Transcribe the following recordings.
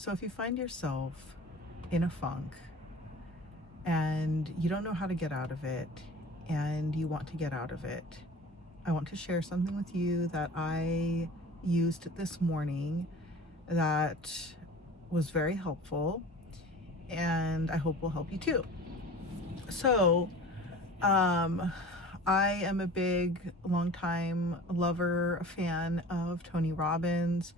So if you find yourself in a funk and you don't know how to get out of it and you want to get out of it, I want to share something with you that I used this morning that was very helpful and I hope will help you too. So, I am a big, long-time lover, a fan of Tony Robbins,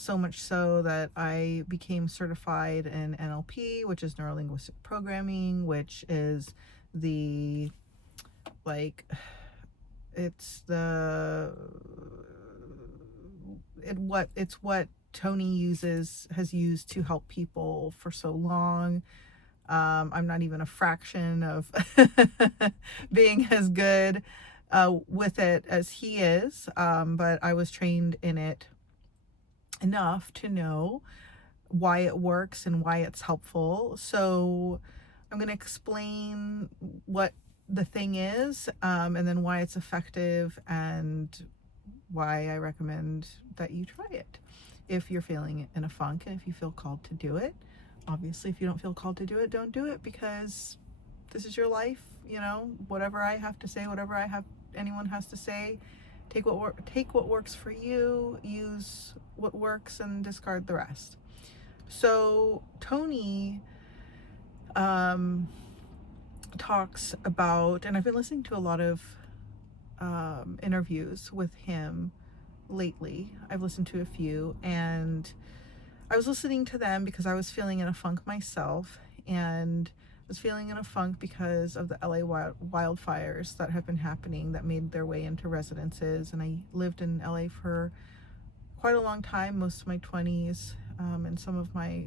so much so that I became certified in NLP, which is neuro-linguistic programming, which is the, like, it's the, it's what Tony has used to help people for so long. I'm not even a fraction of being as good with it as he is, but I was trained in it enough to know why it works and why it's helpful. So I'm going to explain what the thing is, and then why it's effective and why I recommend that you try it if you're feeling in a funk and if you feel called to do it. Obviously, if you don't feel called to do it, don't do it, because this is your life. Whatever I have to say, whatever anyone has to say, take what works for you, use what works, and discard the rest. So Tony talks about, and I've been listening to a lot of interviews with him lately. I've listened to a few, and I was listening to them because I was feeling in a funk myself, and I was feeling in a funk because of the LA wildfires that have been happening that made their way into residences. And I lived in LA for quite a long time, most of my 20s, and some of my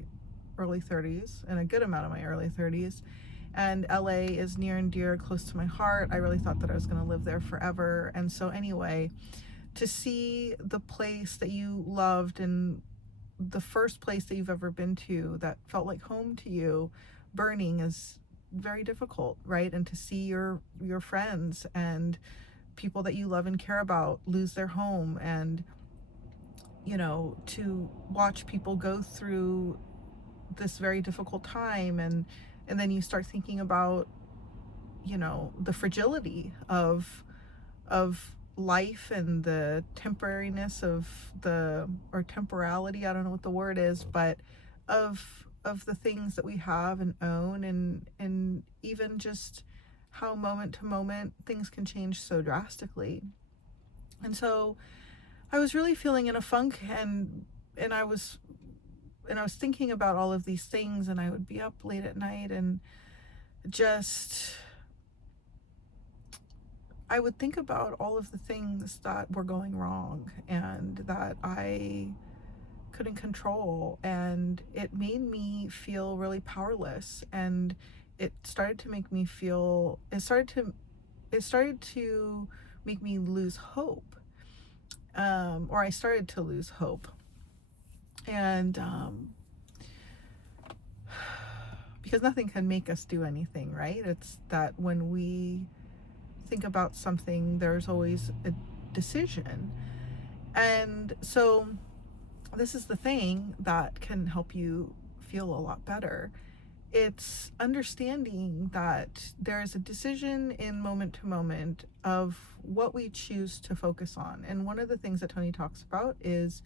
early 30s, and a good amount of my early 30s. And LA is near and dear, close to my heart. I really thought that I was going to live there forever. And so anyway, to see the place that you loved and the first place that you've ever been to that felt like home to you burning is very difficult, right? And to see your friends and people that you love and care about lose their home, and to watch people go through this very difficult time, and then you start thinking about the fragility of life and the temporariness of or temporality, I don't know what the word is, but of the things that we have and own, and even just how moment to moment things can change so drastically. And so I was really feeling in a funk, and I was thinking about all of these things, and I would be up late at night and just I would think about all of the things that were going wrong and that I couldn't control, and it made me feel really powerless, and it started to make me feel it started to make me lose hope, or I started to lose hope. And because nothing can make us do anything, right? It's that when we think about something, there's always a decision. And so this is the thing that can help you feel a lot better. It's understanding that there is a decision in moment to moment of what we choose to focus on. And one of the things that Tony talks about is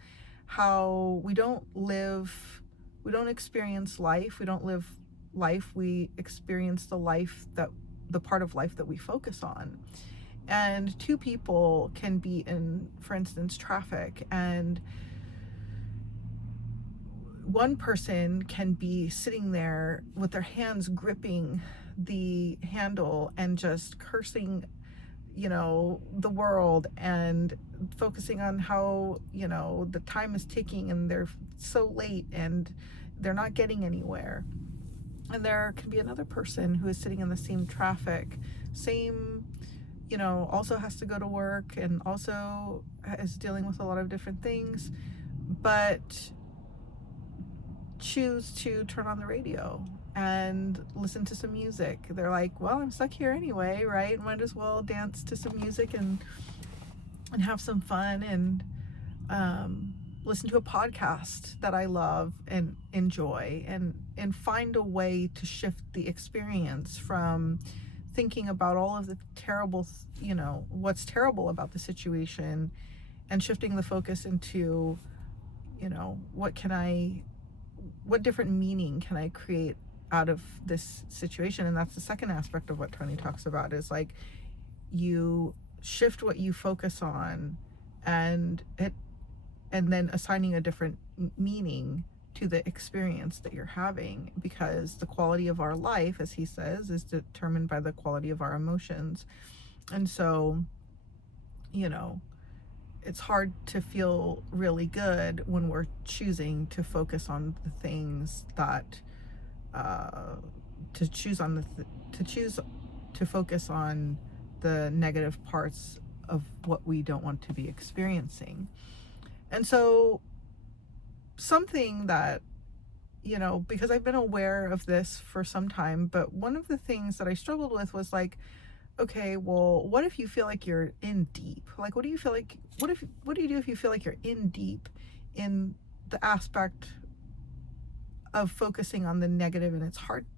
how we don't experience life, we don't live life, we experience the part of life that we focus on. And two people can be in, for instance, traffic, and one person can be sitting there with their hands gripping the handle and just cursing, the world, and focusing on how, the time is ticking and they're so late and they're not getting anywhere. And there can be another person who is sitting in the same traffic, also has to go to work and also is dealing with a lot of different things, but choose to turn on the radio and listen to some music. They're like, well, I'm stuck here anyway, right? Might as well dance to some music and have some fun. And listen to a podcast that I love and enjoy, and find a way to shift the experience from thinking about all of the terrible, what's terrible about the situation, and shifting the focus into, what different meaning can I create out of this situation. And that's the second aspect of what Tony talks about, is like, you shift what you focus on, and then assigning a different meaning to the experience that you're having, because the quality of our life, as he says, is determined by the quality of our emotions. And so, it's hard to feel really good when we're choosing to focus on the things that to choose to focus on the negative parts of what we don't want to be experiencing. And so something that, because I've been aware of this for some time, but one of the things that I struggled with was like, okay, well, what if you feel like you're in deep? Like, what do you do if you feel like you're in deep in the aspect of focusing on the negative, and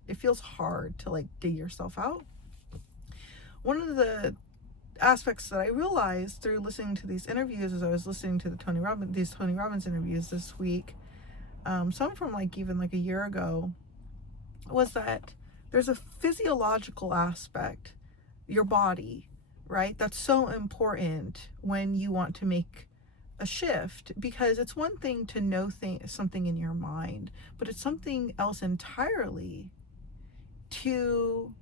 it feels hard to like dig yourself out? One of the aspects that I realized through listening to these interviews, as I was listening to these Tony Robbins interviews this week, some from even a year ago, was that there's a physiological aspect, your body, right? That's so important when you want to make a shift, because it's one thing to know something in your mind, but it's something else entirely to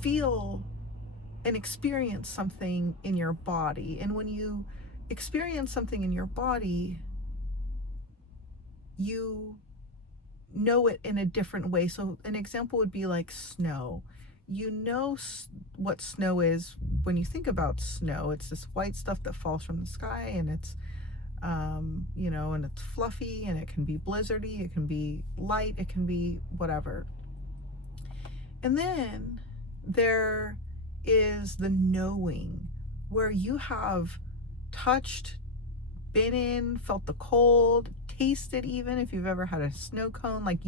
feel and experience something in your body. And when you experience something in your body, you know it in a different way. So an example would be like snow. What snow is when you think about snow. It's this white stuff that falls from the sky, and it's and it's fluffy, and it can be blizzardy, it can be light, it can be whatever. And then there is the knowing, where you have touched, been in, felt the cold, tasted, even if you've ever had a snow cone, like,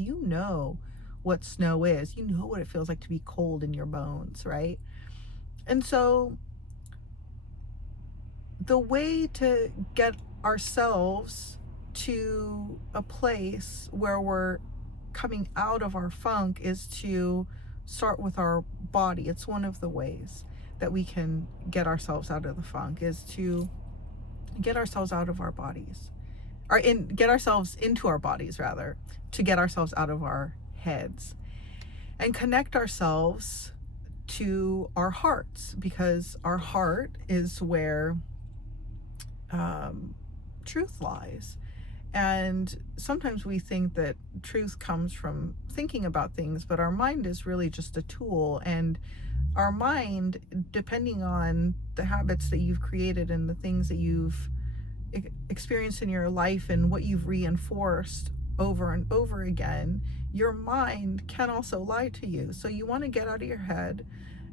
what snow is. You know what it feels like to be cold in your bones, right? And so the way to get ourselves to a place where we're coming out of our funk is to start with our body. It's one of the ways that we can get ourselves out of the funk, is to get ourselves out of our bodies, get ourselves into our bodies, rather, to get ourselves out of our heads and connect ourselves to our hearts, because our heart is where truth lies. And sometimes we think that truth comes from thinking about things, but our mind is really just a tool. And our mind, depending on the habits that you've created and the things that you've experienced in your life and what you've reinforced over and over again, your mind can also lie to you. So you want to get out of your head.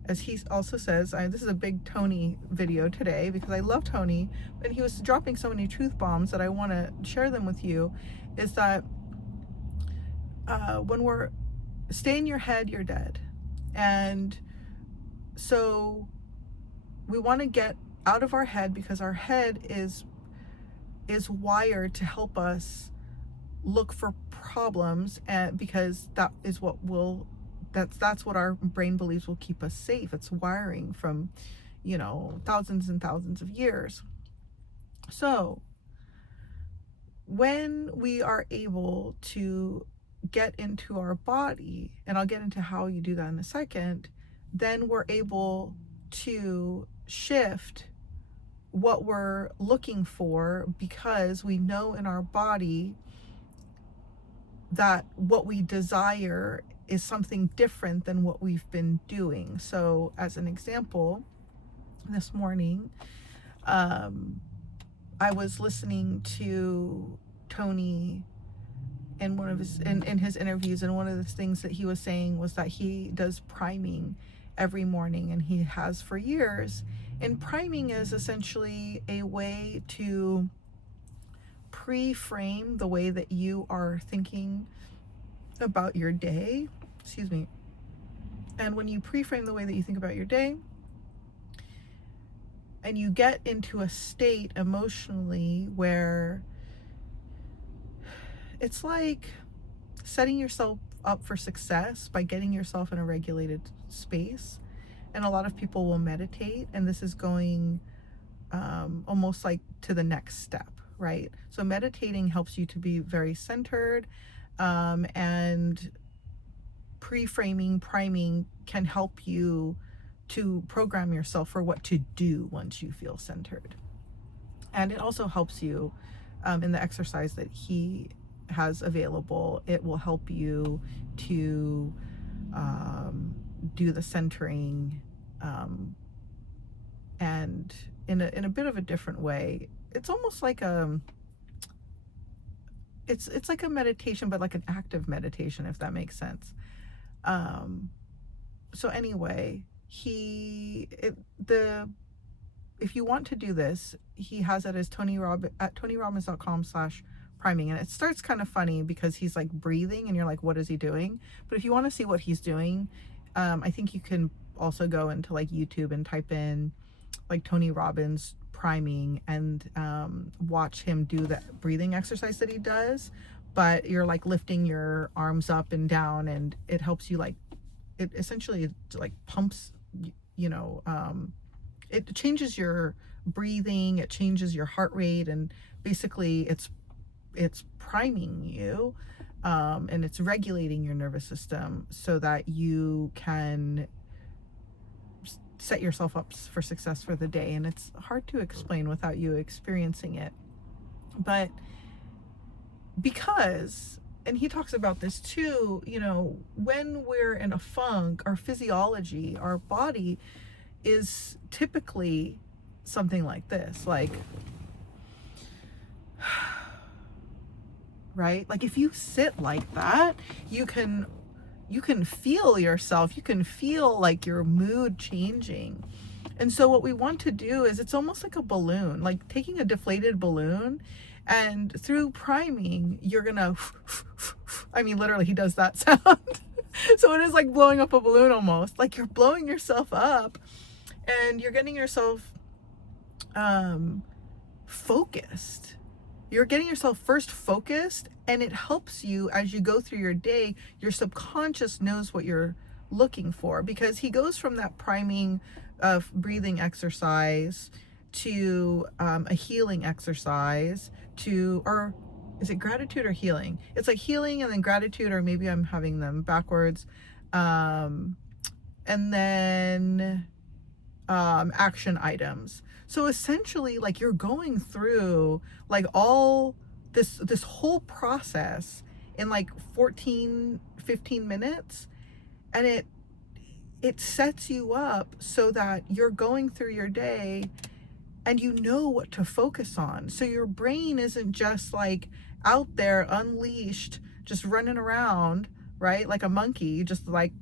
As he also says, this is a big Tony video today because I love Tony, and he was dropping so many truth bombs that I want to share them with you, is that when stay in your head, you're dead. And so we want to get out of our head, because our head is wired to help us look for problems, and because that is what that's what our brain believes will keep us safe. It's wiring from thousands and thousands of years. So when we are able to get into our body, and I'll get into how you do that in a second, then we're able to shift what we're looking for, because we know in our body that what we desire is something different than what we've been doing. So as an example, this morning, I was listening to Tony in his interviews, and one of the things that he was saying was that he does priming, every morning, and he has for years. And priming is essentially a way to pre-frame the way that you are thinking about your day. Excuse me. And when you pre-frame the way that you think about your day, and you get into a state emotionally where it's like setting yourself up for success by getting yourself in a regulated space. And a lot of people will meditate, and this is going almost like to the next step, right? So meditating helps you to be very centered, and pre-framing, priming can help you to program yourself for what to do once you feel centered. And it also helps you in the exercise that he has available. It will help you to do the centering, and in a bit of a different way. It's almost like it's like a meditation, but like an active meditation, if that makes sense. So anyway, if you want to do this, he has it as TonyRobbins.com/priming, and it starts kind of funny because he's like breathing and you're like, what is he doing? But if you want to see what he's doing, I think you can also go into like YouTube and type in like Tony Robbins priming, and watch him do that breathing exercise that he does. But you're like lifting your arms up and down, and it helps you, like, it essentially like pumps, it changes your breathing, it changes your heart rate, and basically it's priming you, and it's regulating your nervous system so that you can set yourself up for success for the day. And it's hard to explain without you experiencing it. But because, and he talks about this too, when we're in a funk, our physiology, our body is typically something like this, like, right? Like if you sit like that, you can feel yourself, you can feel like your mood changing. And so what we want to do is, it's almost like a balloon, like taking a deflated balloon, and through priming, you're gonna, I mean, literally he does that sound. So it is like blowing up a balloon almost, like you're blowing yourself up, and you're getting yourself focused. You're getting yourself first focused, and it helps you as you go through your day. Your subconscious knows what you're looking for, because he goes from that priming of breathing exercise to a healing exercise to, or is it gratitude or healing? It's like healing and then gratitude, or maybe I'm having them backwards. And then action items. So essentially, like, you're going through like all this whole process in like 14-15 minutes, and it sets you up so that you're going through your day and you know what to focus on. So your brain isn't just like out there unleashed, just running around, right? Like a monkey, just like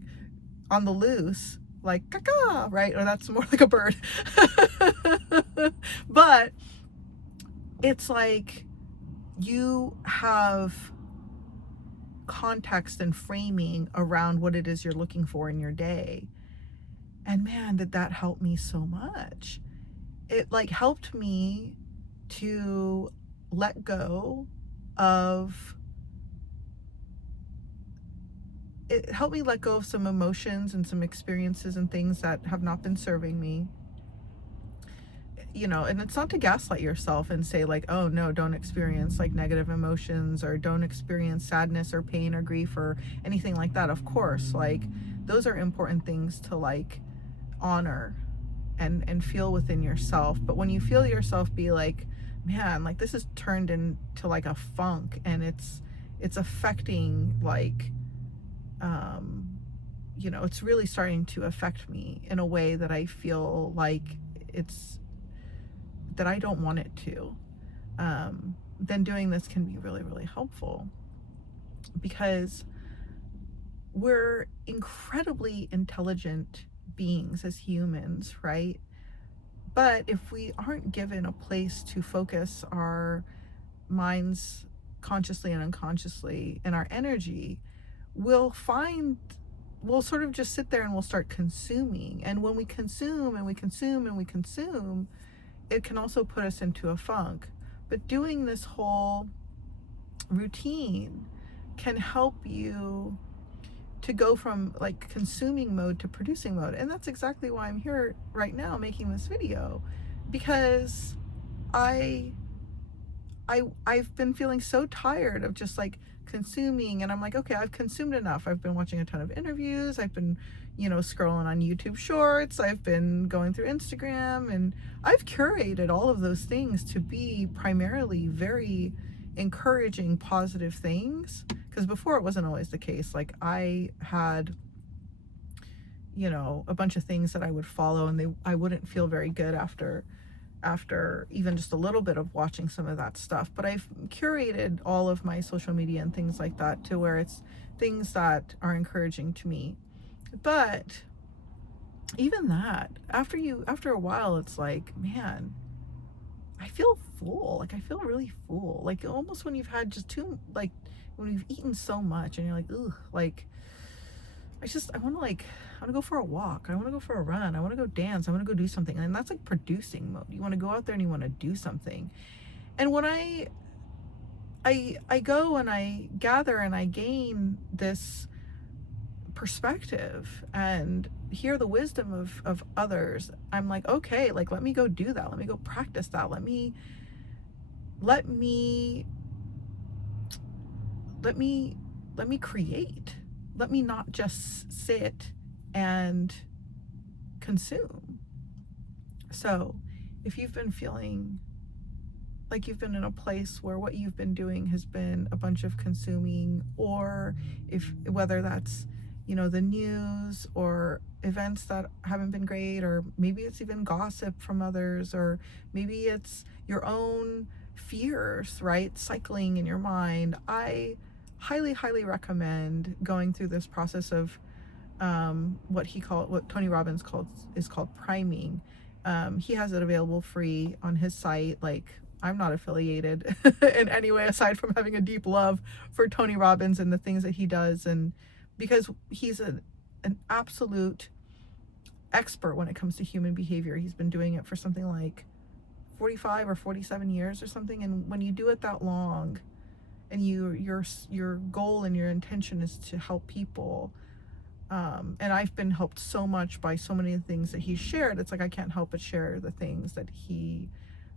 on the loose, like caca, right? Or that's more like a bird. But it's like you have context and framing around what it is you're looking for in your day. And man, did that help me so much. It like helped me to let go of, it helped me let go of some emotions and some experiences and things that have not been serving me. And it's not to gaslight yourself and say like, oh no, don't experience like negative emotions, or don't experience sadness or pain or grief or anything like that. Of course, like those are important things to like honor and feel within yourself. But when you feel yourself be like, man, like this is turned into like a funk, and it's affecting like, it's really starting to affect me in a way that I feel like that I don't want it to, then doing this can be really, really helpful, because we're incredibly intelligent beings, as humans, right? But if we aren't given a place to focus our minds consciously and unconsciously and our energy, we'll sort of just sit there and we'll start consuming. And when we consume and we consume and we consume, it can also put us into a funk. But doing this whole routine can help you to go from like consuming mode to producing mode. And that's exactly why I'm here right now making this video, because I've been feeling so tired of just like consuming, and I'm like, okay, I've consumed enough. I've been watching a ton of interviews. I've been, scrolling on YouTube Shorts. I've been going through Instagram, and I've curated all of those things to be primarily very encouraging, positive things. Because before it wasn't always the case. Like I had, a bunch of things that I would follow, and I wouldn't feel very good after even just a little bit of watching some of that stuff. But I've curated all of my social media and things like that to where it's things that are encouraging to me. But even that, after a while, it's like, man, I feel full. Like I feel really full. Like almost when you've had just too, like when you've eaten so much and you're like, ugh, like I want to go for a walk. I want to go for a run. I want to go dance. I want to go do something. And that's like producing mode. You want to go out there and you want to do something. And when I go and I gather and I gain this perspective and hear the wisdom of others, I'm like, okay, like let me go do that. Let me go practice that. Let me create. Let me not just sit and consume. So if you've been feeling like you've been in a place where what you've been doing has been a bunch of consuming, or whether that's, the news or events that haven't been great, or maybe it's even gossip from others, or maybe it's your own fears, right, cycling in your mind, I highly recommend going through this process of what Tony Robbins is called priming. He has it available free on his site. Like I'm not affiliated in any way aside from having a deep love for Tony Robbins and the things that he does, and because he's an absolute expert when it comes to human behavior. He's been doing it for something like 45 or 47 years or something, and when you do it that long and your goal and your intention is to help people, and I've been helped so much by so many things that he's shared, it's like I can't help but share the things that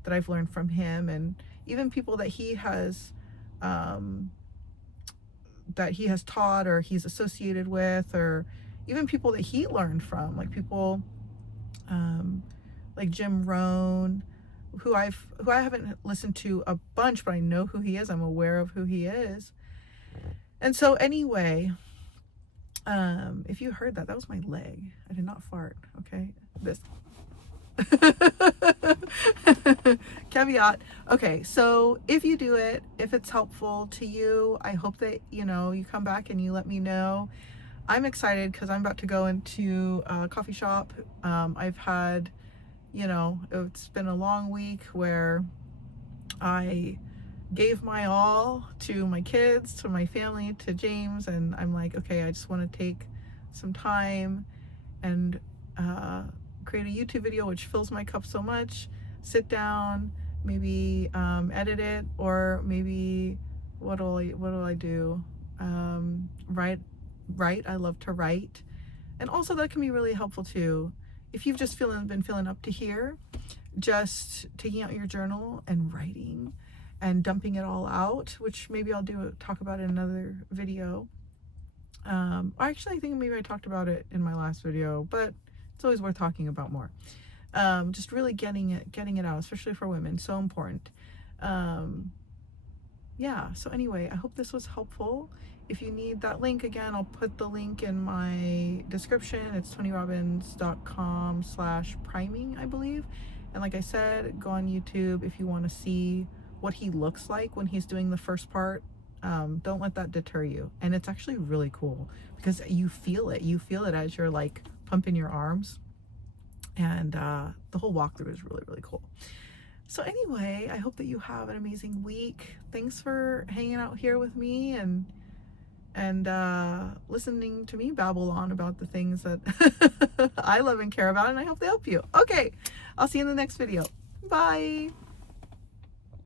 I've learned from him, and even people that he has taught or he's associated with, or even people that he learned from, like people like Jim Rohn, who I haven't listened to a bunch, but I know who he is. I'm aware of who he is. And so anyway, if you heard that was my leg. I did not fart, okay? This caveat. Okay, so if you do it, if it's helpful to you, I hope that, you come back and you let me know. I'm excited because I'm about to go into a coffee shop. I've had, it's been a long week where I gave my all to my kids, to my family, to James, and I'm like, okay, I just want to take some time and create a YouTube video which fills my cup so much, sit down, maybe edit it, or maybe what'll I do? Write. I love to write. And also that can be really helpful too. If you've just been feeling up to here, just taking out your journal and writing and dumping it all out, which maybe I'll talk about in another video. Actually, I think maybe I talked about it in my last video, but it's always worth talking about more. Just really getting it out, especially for women, so important. Yeah, so anyway, I hope this was helpful. If you need that link, again, I'll put the link in my description. It's tonyrobbins.com/priming, I believe. And like I said, go on YouTube if you want to see what he looks like when he's doing the first part. Don't let that deter you. And it's actually really cool because you feel it as you're like pump in your arms. And the whole walkthrough is really, really cool. So anyway, I hope that you have an amazing week. Thanks for hanging out here with me and listening to me babble on about the things that I love and care about, and I hope they help you. Okay, I'll see you in the next video. Bye.